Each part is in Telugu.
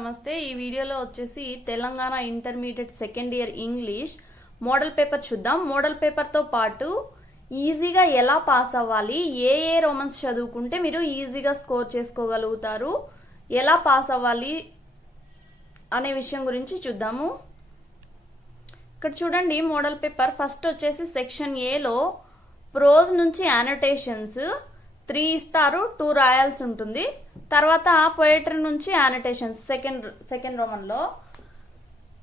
నమస్తే. ఈ వీడియోలో వచ్చేసి Telangana intermediate second year English model paper చూద్దాం. మోడల్ పేపర్ తో పాటు ఈజీగా ఎలా పాస్ అవ్వాలి, ఏ రోమన్స్ చదువుకుంటే మీరు ఈజీగా స్కోర్ చేసుకోగలుగుతారు, ఎలా పాస్ అవ్వాలి అనే విషయం గురించి చూద్దాము. ఇక్కడ చూడండి మోడల్ పేపర్. ఫస్ట్ వచ్చేసి సెక్షన్ ఏలో ప్రోజ్ నుంచి యానోటేషన్స్ 3 ఇస్తారు, 2 రాయాల్సి ఉంటుంది. తర్వాత పోయట్రీ నుంచి యానోటేషన్స్ సెకండ్ రోమన్ లో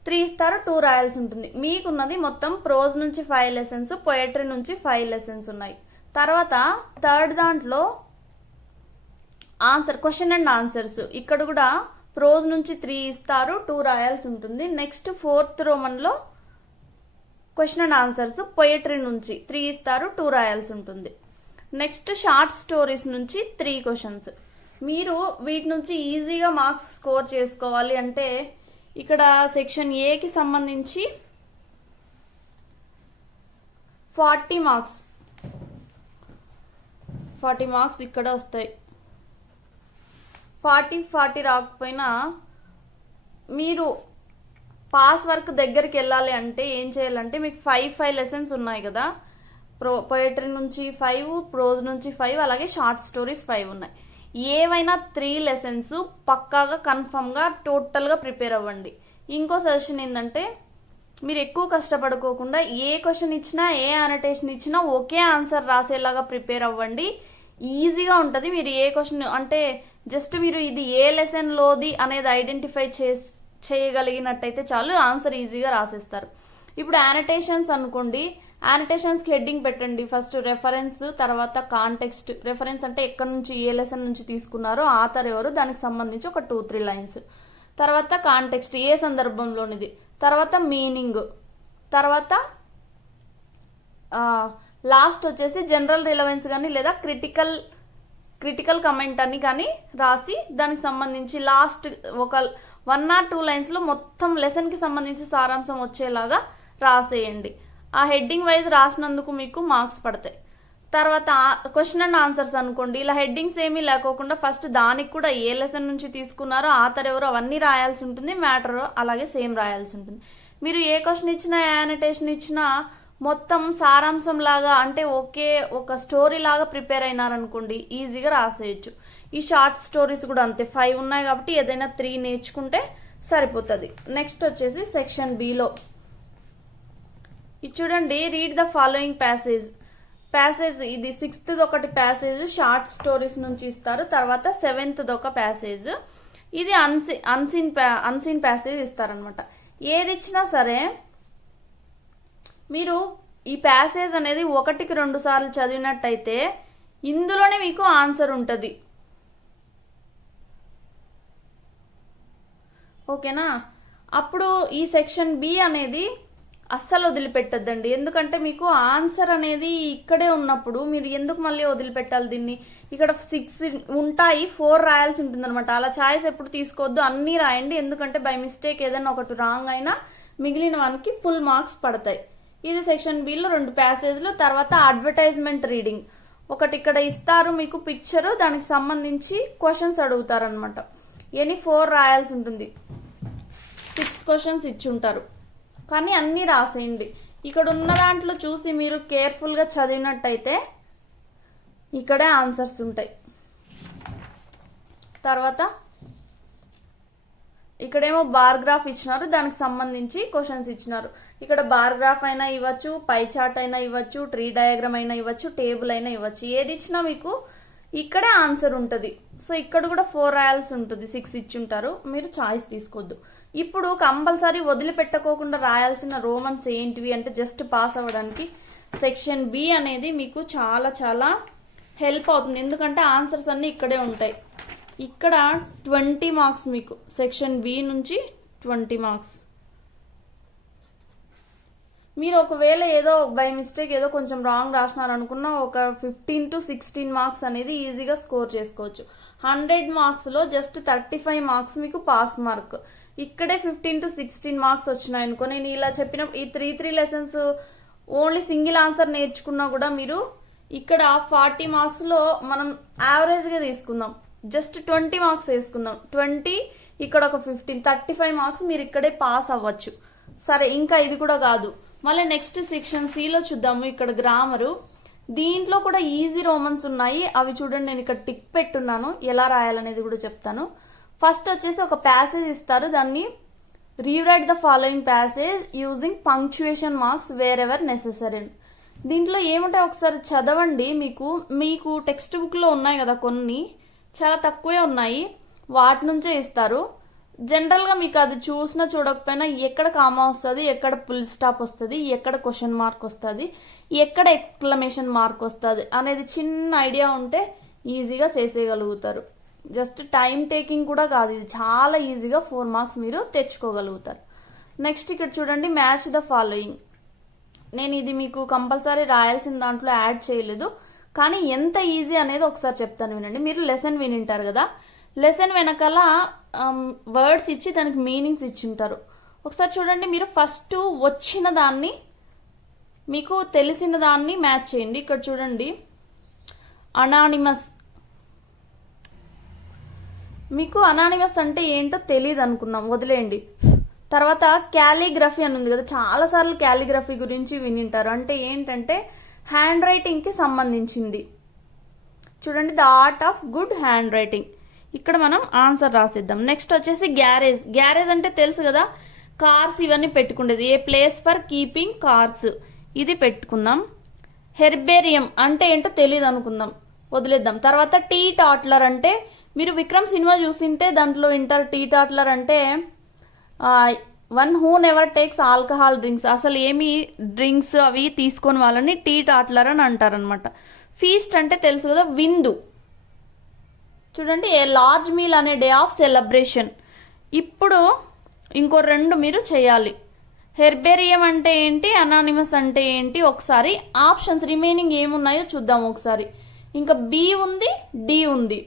3 ఇస్తారు, 2 రాయాల్సి ఉంటుంది. మీకున్నది మొత్తం ప్రోజ్ నుంచి 5 లెసన్స్, పోయట్రీ నుంచి 5 లెసన్స్ ఉన్నాయి. తర్వాత థర్డ్ దాంట్లో క్వశ్చన్ అండ్ ఆన్సర్స్. ఇక్కడ కూడా ప్రోజ్ నుంచి 3 ఇస్తారు, 2 రాయాల్సి ఉంటుంది. నెక్స్ట్ ఫోర్త్ రోమన్ లో క్వశ్చన్ అండ్ ఆన్సర్స్, పోయట్రీ నుంచి 3 ఇస్తారు, 2 రాయాల్సి ఉంటుంది. నెక్స్ట్ షార్ట్ స్టోరీస్ నుంచి 3 క్వశ్చన్స్. మీరు వీటి నుంచి ఈజీగా మార్క్స్ స్కోర్ చేసుకోవాలి అంటే ఇక్కడ సెక్షన్ ఏకి సంబంధించి 40 మార్క్స్ ఇక్కడ వస్తాయి. 40 రాకపోయినా మీరు పాస్ వర్క్ దగ్గరికి వెళ్ళాలి అంటే ఏం చేయాలంటే మీకు 5 లెసన్స్ ఉన్నాయి కదా. పోయట్రీ నుంచి 5, ప్రోజ్ నుంచి 5, అలాగే షార్ట్ స్టోరీస్ 5 ఉన్నాయి. ఏవైనా 3 లెసన్స్ పక్కాగా కన్ఫర్మ్ గా టోటల్ గా ప్రిపేర్ అవ్వండి. ఇంకో సజెషన్ ఏంటంటే మీరు ఎక్కువ కష్టపడుకోకుండా ఏ క్వశ్చన్ ఇచ్చినా, ఏ అనోటేషన్ ఇచ్చినా ఒకే ఆన్సర్ రాసేలాగా ప్రిపేర్ అవ్వండి. ఈజీగా ఉంటది. మీరు ఏ క్వశ్చన్ అంటే జస్ట్ మీరు ఇది ఏ లెసన్ లోది అనేది ఐడెంటిఫై చేయగలిగినట్టయితే చాలు, ఆన్సర్ ఈజీగా రాసేస్తారు. ఇప్పుడు యానోటేషన్స్ అనుకోండి. యానోటేషన్స్ కి హెడ్డింగ్ పెట్టండి. ఫస్ట్ రెఫరెన్స్, తర్వాత కాంటెక్స్ట్. రెఫరెన్స్ అంటే ఎక్కడి నుంచి, ఏ లెసన్ నుంచి తీసుకున్నారో, ఆథర్ ఎవరు, దానికి సంబంధించి ఒక 2-3 లైన్స్. తర్వాత కాంటెక్స్ట్, ఏ సందర్భంలోనిది. తర్వాత మీనింగ్. తర్వాత లాస్ట్ వచ్చేసి జనరల్ రిలవెన్స్ కానీ లేదా క్రిటికల్ కమెంట్ అని కానీ రాసి దానికి సంబంధించి లాస్ట్ ఒక 1 or 2 లైన్స్ లో మొత్తం లెసన్ కి సంబంధించి సారాంశం వచ్చేలాగా రాసేయండి. ఆ హెడ్డింగ్ వైజ్ రాసినందుకు మీకు మార్క్స్ పడతాయి. తర్వాత క్వశ్చన్ అండ్ ఆన్సర్స్ అనుకోండి. ఇలా హెడ్డింగ్స్ ఏమీ లేకోకుండా ఫస్ట్ దానికి కూడా ఏ లెసన్ నుంచి తీసుకున్నారో, ఆథర్ ఎవరో అవన్నీ రాయాల్సి ఉంటుంది. మ్యాటర్ అలాగే సేమ్ రాయాల్సి ఉంటుంది. మీరు ఏ క్వశ్చన్ ఇచ్చినా, ఏ యానోటేషన్ ఇచ్చినా మొత్తం సారాంశం లాగా అంటే ఒక స్టోరీ లాగా ప్రిపేర్ అయినారనుకోండి, ఈజీగా రాసేయచ్చు. ఈ షార్ట్ స్టోరీస్ కూడా అంతే. 5 ఉన్నాయి కాబట్టి ఏదైనా 3 నేర్చుకుంటే సరిపోతుంది. నెక్స్ట్ వచ్చేసి సెక్షన్ బిలో ఇది చూడండి. Read the following passage. ఇది 6th ఒకటి ప్యాసేజ్ షార్ట్ స్టోరీస్ నుంచి ఇస్తారు. తర్వాత 7th ఒక ప్యాసేజ్. ఇది అన్సీన్ ప్యాసేజ్ ఇస్తారనమాట. ఏది ఇచ్చినా సరే మీరు ఈ ప్యాసేజ్ అనేది 1కి 2 సార్లు చదివినట్టయితే ఇందులోనే మీకు ఆన్సర్ ఉంటుంది. ఓకేనా? అప్పుడు ఈ సెక్షన్ బి అనేది అస్సలు వదిలిపెట్టద్దండి. ఎందుకంటే మీకు ఆన్సర్ అనేది ఇక్కడే ఉన్నప్పుడు మీరు ఎందుకు మళ్ళీ వదిలిపెట్టాలి దీన్ని? ఇక్కడ 6 ఉంటాయి, 4 రాయాల్సి ఉంటుంది అనమాట. అలా ఛాయిస్ ఎప్పుడు తీసుకోవద్దు, అన్ని రాయండి. ఎందుకంటే బై మిస్టేక్ ఏదైనా ఒకటి రాంగ్ అయినా మిగిలిన వానికి ఫుల్ మార్క్స్ పడతాయి. ఇది సెక్షన్ బిలో 2 ప్యాసేజ్లు. తర్వాత అడ్వర్టైజ్మెంట్ రీడింగ్ ఒకటి ఇక్కడ ఇస్తారు మీకు పిక్చర్, దానికి సంబంధించి క్వశ్చన్స్ అడుగుతారనమాట. ఎనీ 4 రాయాల్సి ఉంటుంది. 6 క్వశ్చన్స్ ఇచ్చుంటారు కానీ అన్ని రాసేయండి. ఇక్కడ ఉన్న దాంట్లో చూసి మీరు కేర్ఫుల్ గా చదివినట్టయితే ఇక్కడే ఆన్సర్స్ ఉంటాయి. తర్వాత ఇక్కడేమో బార్ గ్రాఫ్ ఇచ్చినారు, దానికి సంబంధించి క్వశ్చన్స్ ఇచ్చినారు. ఇక్కడ బార్ గ్రాఫ్ అయినా ఇవ్వచ్చు, పై చార్ట్ అయినా ఇవ్వచ్చు, ట్రీ డయాగ్రామ్ అయినా ఇవ్వచ్చు, టేబుల్ అయినా ఇవ్వచ్చు. ఏది ఇచ్చినా మీకు ఇక్కడే ఆన్సర్ ఉంటుంది. సో ఇక్కడ కూడా 4 రాయాల్సి ఉంటుంది. 6 ఇచ్చుంటారు. మీరు చాయిస్ తీసుకోవద్దు. ఇప్పుడు కంపల్సరీ వదిలిపెట్టుకోకుండా రాయాల్సిన రోమన్స్ ఏంటివి అంటే జస్ట్ పాస్ అవ్వడానికి సెక్షన్ బి అనేది మీకు చాలా చాలా హెల్ప్ అవుతుంది. ఎందుకంటే ఆన్సర్స్ అన్ని ఇక్కడే ఉంటాయి. ఇక్కడ 20 మార్క్స్ మీకు సెక్షన్ బి నుంచి 20 మార్క్స్. మీరు ఒకవేళ ఏదో బై మిస్టేక్ ఏదో కొంచెం రాంగ్ రాసినారనుకున్నా ఒక 15 to 16 మార్క్స్ అనేది ఈజీగా స్కోర్ చేసుకోవచ్చు. 100 మార్క్స్ లో జస్ట్ 35 మార్క్స్ మీకు పాస్ మార్క్. ఇక్కడే 15 to 16 మార్క్స్ వచ్చినాయి అనుకో. నేను ఇలా చెప్పిన ఈ 3 లెసన్స్ ఓన్లీ సింగిల్ ఆన్సర్ నేర్చుకున్నా కూడా మీరు ఇక్కడ 40 మార్క్స్ లో మనం యావరేజ్ గా తీసుకుందాం. జస్ట్ 20 మార్క్స్ వేసుకుందాం. 20 ఇక్కడ ఒక 15, 35 మార్క్స్ మీరు ఇక్కడే పాస్ అవ్వచ్చు. సరే, ఇంకా ఇది కూడా కాదు, మళ్ళీ నెక్స్ట్ సెక్షన్ సిలో చూద్దాము. ఇక్కడ గ్రామరు, దీంట్లో కూడా ఈజీ రోమన్స్ ఉన్నాయి. అవి చూడండి, నేను ఇక్కడ టిక్ పెట్టున్నాను, ఎలా రాయాలనేది కూడా చెప్తాను. ఫస్ట్ వచ్చేసి ఒక ప్యాసేజ్ ఇస్తారు, దాన్ని rewrite the following passage using punctuation marks wear ever necessary. దీంట్లో ఏముంటాయి ఒకసారి చదవండి. మీకు టెక్స్ట్ బుక్ లో ఉన్నాయి కదా, కొన్ని చాలా తక్కువే ఉన్నాయి, వాటి నుంచే ఇస్తారు. జనరల్ గా మీకు అది చూసినా చూడకపోయినా ఎక్కడ కామా వస్తుంది, ఎక్కడ ఫుల్ స్టాప్ వస్తుంది, ఎక్కడ క్వశ్చన్ మార్క్ వస్తుంది, ఎక్కడ ఎక్స్క్లమేషన్ మార్క్ వస్తుంది అనేది చిన్న ఐడియా ఉంటే ఈజీగా చేసేయగలుగుతారు. జస్ట్ టైం టేకింగ్ కూడా కాదు, ఇది చాలా ఈజీగా 4 మార్క్స్ మీరు తెచ్చుకోగలుగుతారు. నెక్స్ట్ ఇక్కడ చూడండి, మ్యాచ్ ద ఫాలోయింగ్. నేను ఇది మీకు కంపల్సరీ రాయాల్సిన దాంట్లో యాడ్ చేయలేదు, కానీ ఎంత ఈజీ అనేది ఒకసారి చెప్తాను వినండి. మీరు లెసన్ వినింటారు కదా, లెసన్ వెనకాల వర్డ్స్ ఇచ్చి దానికి మీనింగ్స్ ఇచ్చి ఉంటారు. ఒకసారి చూడండి, మీరు ఫస్ట్ వచ్చిన దాన్ని, మీకు తెలిసిన దాన్ని మ్యాచ్ చేయండి. ఇక్కడ చూడండి, అనానిమస్. మీకు అనానిమస్ అంటే ఏంటో తెలియదు అనుకుందాం, వదిలేయండి. తర్వాత క్యాలిగ్రఫీ అని ఉంది కదా, చాలా సార్లు క్యాలిగ్రఫీ గురించి వినింటారు. అంటే ఏంటంటే హ్యాండ్ రైటింగ్ కి సంబంధించింది. చూడండి, the art of good hand writing. ఇక్కడ మనం ఆన్సర్ రాసిద్దాం. నెక్స్ట్ వచ్చేసి గ్యారేజ్. గ్యారేజ్ అంటే తెలుసు కదా, కార్స్ ఇవన్నీ పెట్టుకునేది, ఏ ప్లేస్ ఫర్ కీపింగ్ కార్స్, ఇది పెట్టుకుందాం. హెర్బేరియం అంటే ఏంటో తెలియదు అనుకుందాం, వదిలేద్దాం. తర్వాత టీ టాట్లర్ అంటే, మీరు విక్రమ్ సినిమా చూసింటే దాంట్లో వింటారు, టీ టాట్లర్ అంటే one who never takes alcohol drinks, అసలు ఏమి డ్రింక్స్ అవి తీసుకొని వాళ్ళని టీ టాట్లర్ అని అంటారనమాట. ఫీస్ట్ అంటే తెలుసు కదా, విందు. చూడండి, ఏ లార్జ్ మీల్ అనే డే ఆఫ్ సెలబ్రేషన్. ఇప్పుడు ఇంకో 2 మీరు చేయాలి. హెర్బేరియం అంటే ఏంటి, అనానిమస్ అంటే ఏంటి, ఒకసారి ఆప్షన్స్ రిమైనింగ్ ఏమున్నాయో చూద్దాం ఒకసారి. ఇంకా బి ఉంది, డి ఉంది,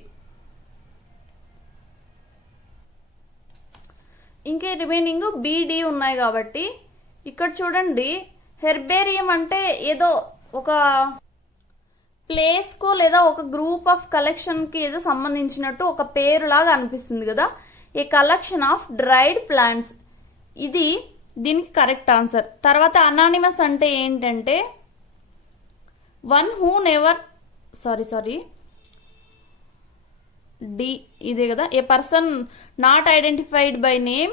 ఇంకే రిమైనింగ్ బిడి ఉన్నాయి. కాబట్టి ఇక్కడ చూడండి, హెర్బేరియం అంటే ఏదో ఒక ప్లేస్ కో లేదా ఒక గ్రూప్ ఆఫ్ కలెక్షన్ కి ఏదో సంబంధించినట్టు ఒక పేరు లాగా అనిపిస్తుంది కదా, ఏ కలెక్షన్ ఆఫ్ డ్రైడ్ ప్లాంట్స్, ఇది దీనికి కరెక్ట్ ఆన్సర్. తర్వాత అనానిమస్ అంటే ఏంటంటే వన్ హూ నెవర్ డి ఇదే కదా, a person not identified by name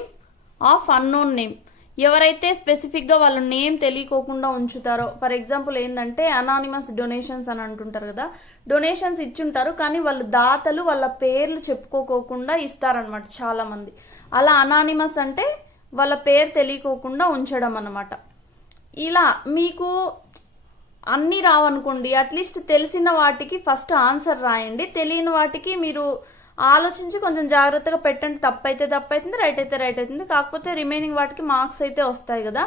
of unknown name, ఎవరైతే స్పెసిఫిక్ గా వాళ్ళ నేమ్ తెలియకోకుండా ఉంచుతారో. ఫర్ ఎగ్జాంపుల్ ఏంటంటే అనానిమస్ డొనేషన్స్ అని అంటుంటారు కదా, డొనేషన్స్ ఇచ్చుంటారు కానీ వాళ్ళు దాతలు వాళ్ళ పేర్లు చెప్పుకోకుండా ఇస్తారనమాట చాలా మంది. అలా అనానిమస్ అంటే వాళ్ళ పేరు తెలియకోకుండా ఉంచడం అన్నమాట. ఇలా మీకు అన్ని రావనుకోండి, అట్లీస్ట్ తెలిసిన వాటికి ఫస్ట్ ఆన్సర్ రాయండి, తెలియని వాటికి మీరు ఆలోచించి కొంచెం జాగ్రత్తగా పెట్టండి. తప్పైతే తప్పైతుంది, రైట్ అయితే రైట్ అవుతుంది, కాకపోతే రిమైనింగ్ వాటికి మార్క్స్ అయితే వస్తాయి కదా.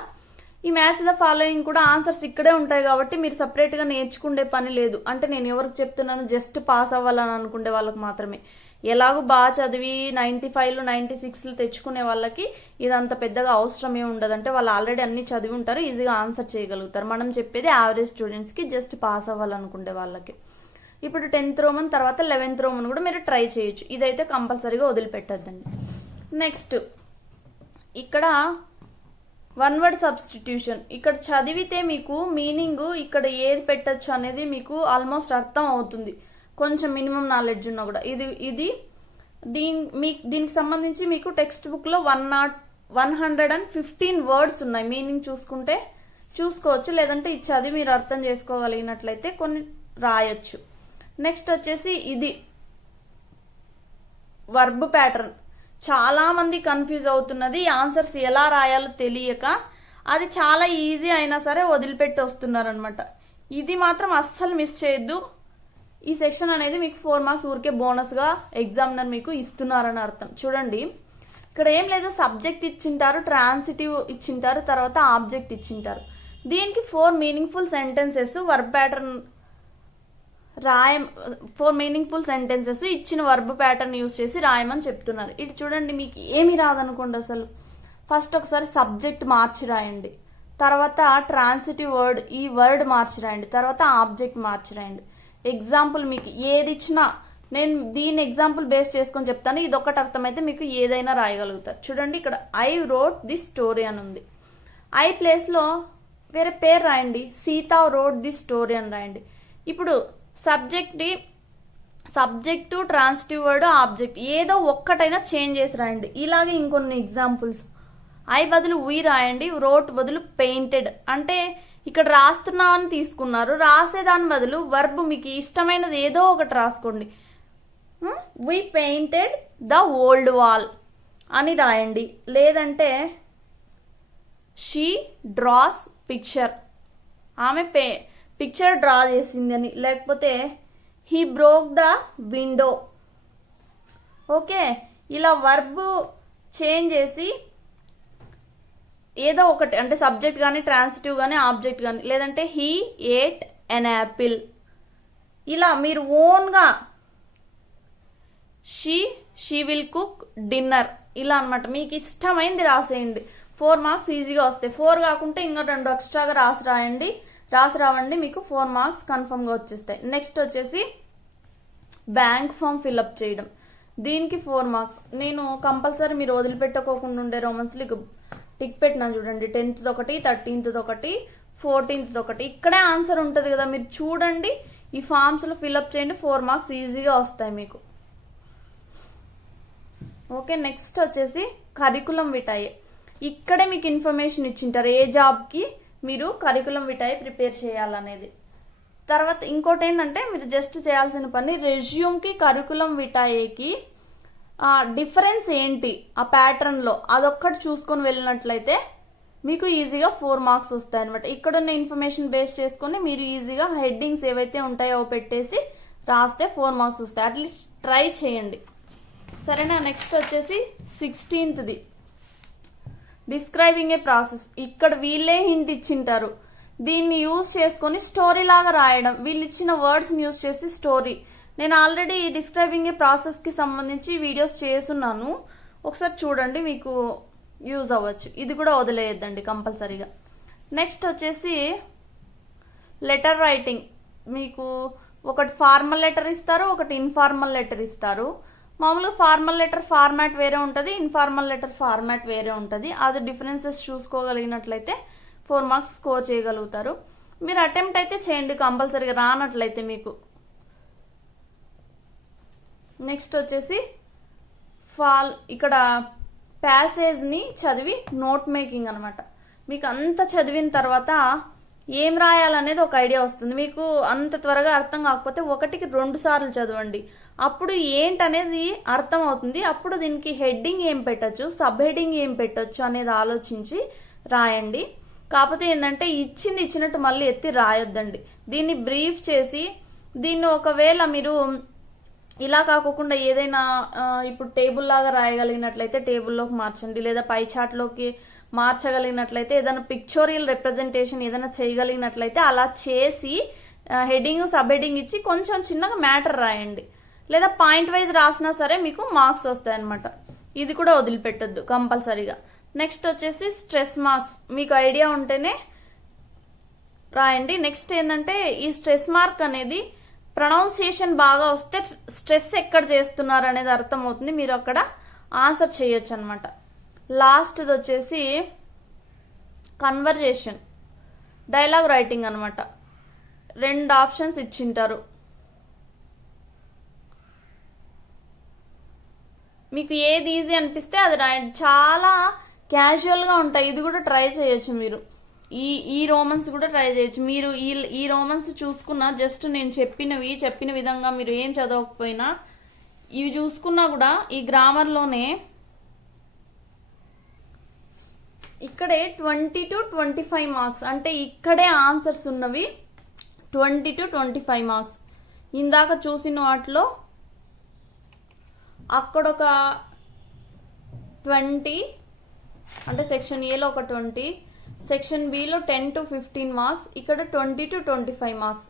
ఈ మ్యాచ్ ద ఫాలోయింగ్ కూడా ఆన్సర్స్ ఇక్కడే ఉంటాయి కాబట్టి మీరు సపరేట్ గా నేర్చుకునే పని లేదు. అంటే నేను ఎవరికి చెప్తున్నాను, జస్ట్ పాస్ అవ్వాలని అనుకునే వాళ్ళకి మాత్రమే. ఎలాగో బాగా చదివి 95లు 96లు తెచ్చుకునే వాళ్ళకి ఇదంత పెద్దగా అవసరం ఏమి ఉండదు. అంటే వాళ్ళు ఆల్రెడీ అన్ని చదివి ఉంటారు, ఈజీగా ఆన్సర్ చేయగలుగుతారు. మనం చెప్పేది యావరేజ్ స్టూడెంట్స్ కి, జస్ట్ పాస్ అవ్వాలనుకునే వాళ్ళకి. ఇప్పుడు 10th రోమన్ తర్వాత 11th రోమన్ కూడా మీరు ట్రై చేయొచ్చు, ఇదైతే కంపల్సరీగా వదిలిపెట్టద్దండి. నెక్స్ట్ ఇక్కడ 1 word సబ్స్టిట్యూషన్. ఇక్కడ చదివితే మీకు మీనింగ్ ఇక్కడ ఏది పెట్టచ్చు అనేది మీకు ఆల్మోస్ట్ అర్థం అవుతుంది, కొంచెం మినిమం నాలెడ్జ్ ఉన్నా కూడా. దీనికి సంబంధించి మీకు టెక్స్ట్ బుక్ లో 115 వర్డ్స్ ఉన్నాయి. మీనింగ్ చూసుకోవచ్చు, లేదంటే ఇది చదివి మీరు అర్థం చేసుకోగలిగినట్లయితే కొన్ని రాయొచ్చు. నెక్స్ట్ వచ్చేసి ఇది వర్బ్ ప్యాటర్న్. చాలా మంది కన్ఫ్యూజ్ అవుతున్నది, ఆన్సర్స్ ఎలా రాయాలో తెలియక అది చాలా ఈజీ అయినా సరే వదిలిపెట్టి వస్తున్నారు అనమాట. ఇది మాత్రం అస్సలు మిస్ చేయొద్దు. ఈ సెక్షన్ అనేది మీకు 4 మార్క్స్ ఊరికే బోనస్ గా ఎగ్జామినర్ మీకు ఇస్తున్నారని అర్థం. చూడండి, ఇక్కడ ఏం లేదు, సబ్జెక్ట్ ఇచ్చింటారు, ట్రాన్సిటివ్ ఇచ్చింటారు, తర్వాత ఆబ్జెక్ట్ ఇచ్చింటారు. దీనికి 4 meaningful sentences verb pattern 4 meaningful sentences ఇచ్చిన వర్బ్ ప్యాటర్న్ యూజ్ చేసి రాయమని చెప్తున్నారు. ఇది చూడండి, మీకు ఏమి రాదనుకోండి అసలు. ఫస్ట్ ఒకసారి సబ్జెక్ట్ మార్చి రాయండి, తర్వాత ట్రాన్సిటివ్ వర్డ్ ఈ వర్డ్ మార్చి రాయండి, తర్వాత ఆబ్జెక్ట్ మార్చి రాయండి. ఎగ్జాంపుల్ మీకు ఏది ఇచ్చినా నేను దీని ఎగ్జాంపుల్ బేస్ చేసుకొని చెప్తాను. ఇది ఒక్కటి అర్థమైతే మీకు ఏదైనా రాయగలుగుతారు. చూడండి, ఇక్కడ ఐ రోట్ ది స్టోరీ అని ఉంది. ఐ ప్లేస్లో వేరే పేరు రాయండి. సీత రోట్ ది స్టోరీ అని రాయండి. ఇప్పుడు సబ్జెక్టు, ట్రాన్సిటివ్ వర్డ్, ఆబ్జెక్ట్ ఏదో ఒక్కటైనా చేంజ్ చేసి రాయండి. ఇలాగే ఇంకొన్ని ఎగ్జాంపుల్స్. ఐ బదులు వి రాయండి, రోట్ బదులు పెయింటెడ్. అంటే ఇక్కడ రాస్తున్నామని తీసుకున్నారు, రాసేదాని బదులు వర్బ్ మీకు ఇష్టమైనది ఏదో ఒకటి రాసుకోండి. వి పెయింటెడ్ ద ఓల్డ్ వాల్ అని రాయండి. లేదంటే షీ డ్రాస్ పిక్చర్, ఆమె పిక్చర్ డ్రా చేసింది అని. లేకపోతే he broke the window. Okay, ఇలా వర్బ్ చేంజ్ చేసి ఏదో ఒకటి, అంటే సబ్జెక్ట్ కానీ, ట్రాన్సిటివ్ కానీ, ఆబ్జెక్ట్ కానీ, లేదంటే హీ ఏట్ ఎన్ యాపిల్. ఇలా మీరు ఓన్గా షీ విల్ కుక్ డిన్నర్ ఇలా అనమాట. మీకు ఇష్టమైంది రాసేయండి. 4 మార్క్స్ ఈజీగా వస్తాయి. 4 కాకుంటే ఇంకా 2 ఎక్స్ట్రాగా రాసి రావండి, మీకు 4 మార్క్స్ కన్ఫర్మ్గా వచ్చేస్తాయి. నెక్స్ట్ వచ్చేసి బ్యాంక్ ఫామ్ ఫిల్అప్ చేయడం. దీనికి 4 మార్క్స్. నేను కంపల్సరీ మీరు వదిలిపెట్టుకోకుండా ఉండే రోమన్స్లో టిక్ పెట్టినా చూడండి. 10th ఒకటి, 13th ఒకటి, 14th ఒకటి. ఇక్కడే ఆన్సర్ ఉంటుంది కదా, మీరు చూడండి, ఈ ఫామ్స్లో ఫిల్అప్ చేయండి. 4 మార్క్స్ ఈజీగా వస్తాయి మీకు. ఓకే, నెక్స్ట్ వచ్చేసి కరికులం విటాయే. ఇక్కడే మీకు ఇన్ఫర్మేషన్ ఇచ్చింటారు ఏ జాబ్కి మీరు కరికులం విటాయే ప్రిపేర్ చేయాలనేది. తర్వాత ఇంకోటి ఏంటంటే మీరు జస్ట్ చేయాల్సిన పని, రెజ్యూమ్కి కరికులం విటాయేకి డిఫరెన్స్ ఏంటి ఆ ప్యాటర్న్లో అదొక్కటి చూసుకొని వెళ్ళినట్లయితే మీకు ఈజీగా 4 మార్క్స్ వస్తాయి అనమాట. ఇక్కడున్న ఇన్ఫర్మేషన్ బేస్ చేసుకొని మీరు ఈజీగా హెడ్డింగ్స్ ఏవైతే ఉంటాయో పెట్టేసి రాస్తే 4 మార్క్స్ వస్తాయి. అట్లీస్ట్ ట్రై చేయండి, సరేనా. నెక్స్ట్ వచ్చేసి 16th డిస్క్రైబింగ్ ఏ ప్రాసెస్. ఇక్కడ వీళ్ళే హింట్ ఇచ్చింటారు, దీన్ని యూజ్ చేసుకొని స్టోరీ లాగా రాయడం. వీళ్ళు ఇచ్చిన వర్డ్స్ని యూజ్ చేసి స్టోరీ. నేను ఆల్రెడీ డిస్క్రైబింగ్ ఏ ప్రాసెస్కి సంబంధించి వీడియోస్ చేస్తున్నాను, ఒకసారి చూడండి, మీకు యూజ్ అవ్వచ్చు. ఇది కూడా వదిలేయద్దండి కంపల్సరీగా. నెక్స్ట్ వచ్చేసి లెటర్ రైటింగ్. మీకు ఒకటి ఫార్మల్ లెటర్ ఇస్తారు, ఒకటి ఇన్ఫార్మల్ లెటర్ ఇస్తారు. మామూలుగా ఫార్మల్ లెటర్ ఫార్మాట్ వేరే ఉంటుంది, ఇన్ఫార్మల్ లెటర్ ఫార్మాట్ వేరే ఉంటుంది. అది డిఫరెన్సెస్ చూసుకోగలిగినట్లయితే 4 మార్క్స్ స్కోర్ చేయగలుగుతారు. మీరు అటెంప్ట్ అయితే చేయండి కంపల్సరీగా, రానట్లయితే మీకు. నెక్స్ట్ వచ్చేసి ఇక్కడ ప్యాసేజ్ని చదివి నోట్ మేకింగ్ అనమాట. మీకు అంత చదివిన తర్వాత ఏం రాయాలనేది ఒక ఐడియా వస్తుంది. మీకు అంత త్వరగా అర్థం కాకపోతే 1కి 2 సార్లు చదవండి, అప్పుడు ఏంటనేది అర్థం అవుతుంది. అప్పుడు దీనికి హెడ్డింగ్ ఏం పెట్టచ్చు, సబ్ హెడ్డింగ్ ఏం పెట్టచ్చు అనేది ఆలోచించి రాయండి. కాకపోతే ఏంటంటే ఇచ్చినట్టు మళ్ళీ ఎత్తి రాయొద్దండి. దీన్ని బ్రీఫ్ చేసి, దీన్ని ఒకవేళ మీరు ఇలా కాకుండా ఏదైనా ఇప్పుడు టేబుల్ లాగా రాయగలిగినట్లయితే టేబుల్లోకి మార్చండి, లేదా పై చార్ట్లోకి మార్చగలిగినట్లయితే, ఏదైనా పిక్చోరియల్ రిప్రజెంటేషన్ ఏదైనా చేయగలిగినట్లయితే అలా చేసి హెడ్డింగ్ సబ్ హెడ్డింగ్ ఇచ్చి కొంచెం చిన్నగా మ్యాటర్ రాయండి. లేదా పాయింట్ వైజ్ రాసినా సరే మీకు మార్క్స్ వస్తాయి అనమాట. ఇది కూడా వదిలిపెట్టద్దు కంపల్సరీగా. నెక్స్ట్ వచ్చేసి స్ట్రెస్ మార్క్స్. మీకు ఐడియా ఉంటేనే రాయండి. నెక్స్ట్ ఏంటంటే ఈ స్ట్రెస్ మార్క్ అనేది ప్రొనౌన్సియేషన్ బాగా వస్తే స్ట్రెస్ ఎక్కడ చేస్తున్నారు అనేది అర్థమవుతుంది, మీరు అక్కడ ఆన్సర్ చేయొచ్చు అనమాట. లాస్ట్ది వచ్చేసి కన్వర్జేషన్, డైలాగ్ రైటింగ్ అనమాట. 2 ఆప్షన్స్ ఇచ్చింటారు. మీకు ఏది ఈజీ అనిపిస్తే అది రాయండి. చాలా క్యాజువల్గా ఉంటాయి, ఇది కూడా ట్రై చేయొచ్చు మీరు. ఈ రోమన్స్ కూడా ట్రై చేయొచ్చు. మీరు ఈ రోమన్స్ చూసుకున్నా, జస్ట్ నేను చెప్పిన విధంగా మీరు ఏం చదవకపోయినా ఇవి చూసుకున్నా కూడా ఈ గ్రామర్లోనే ఇక్కడే 20 to 25 మార్క్స్, అంటే ఇక్కడే ఆన్సర్స్ ఉన్నవి 20 to 25 మార్క్స్. ఇందాక చూసిన వాటిలో అక్కడొక 20, అంటే సెక్షన్ ఏలో ఒక 20, సెక్షన్ బిలో 10 to 15 మార్క్స్, ఇక్కడ 20 to 25 మార్క్స్.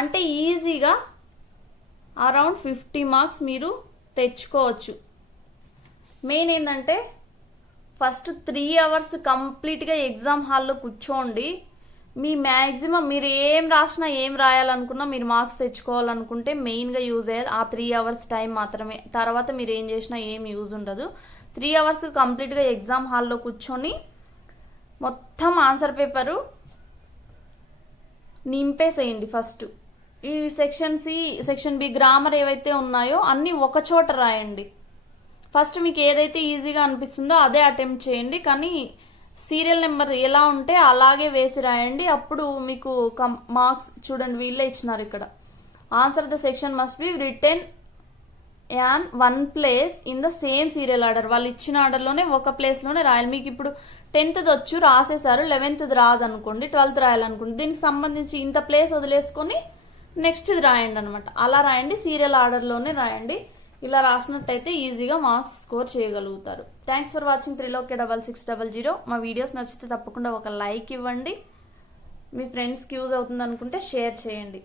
అంటే ఈజీగా అరౌండ్ 50 మార్క్స్ మీరు తెచ్చుకోవచ్చు. మెయిన్ ఏంటంటే ఫస్ట్ 3 hours కంప్లీట్గా ఎగ్జామ్ హాల్లో కూర్చోండి. మీ మ్యాక్సిమం మీరు ఏం రాసినా ఏం రాయాలనుకున్నా మీరు మార్క్స్ తెచ్చుకోవాలనుకుంటే మెయిన్గా యూజ్ అయ్యేది ఆ 3 అవర్స్ టైం మాత్రమే. తర్వాత మీరు ఏం చేసినా ఏం యూజ్ ఉండదు. 3 అవర్స్ కంప్లీట్గా ఎగ్జామ్ హాల్లో కూర్చొని మొత్తం ఆన్సర్ పేపరు నింపేసేయండి. ఫస్ట్ ఈ section C section B grammar ఏవైతే ఉన్నాయో అన్నీ ఒక చోట రాయండి. ఫస్ట్ మీకు ఏదైతే ఈజీగా అనిపిస్తుందో అదే అటెంప్ట్ చేయండి, కానీ సీరియల్ నెంబర్ ఎలా ఉంటే అలాగే వేసి రాయండి. అప్పుడు మీకు మార్క్స్ చూడండి వీళ్ళే ఇచ్చినారు ఇక్కడ. Answer the section must be written and 1 place in the same serial order. వాళ్ళు ఇచ్చిన ఆర్డర్లోనే ఒక ప్లేస్లోనే రాయాలి. మీకు ఇప్పుడు 10th వచ్చు రాసేసారు, 11th రాదనుకోండి, 12th రాయాలనుకోండి, దీనికి సంబంధించి ఇంత ప్లేస్ వదిలేసుకొని నెక్స్ట్ రాయండి అనమాట. అలా రాయండి, సీరియల్ ఆర్డర్లోనే రాయండి. ఇలా రాసినట్టయితే ఈజీగా మార్క్స్ స్కోర్ చేయగలుగుతారు. Thanks for watching Triloky6600. మా వీడియోస్ నచ్చితే తప్పకుండా ఒక లైక్ ఇవ్వండి. మీ ఫ్రెండ్స్కి యూజ్ అవుతుంది అనుకుంటే షేర్ చేయండి.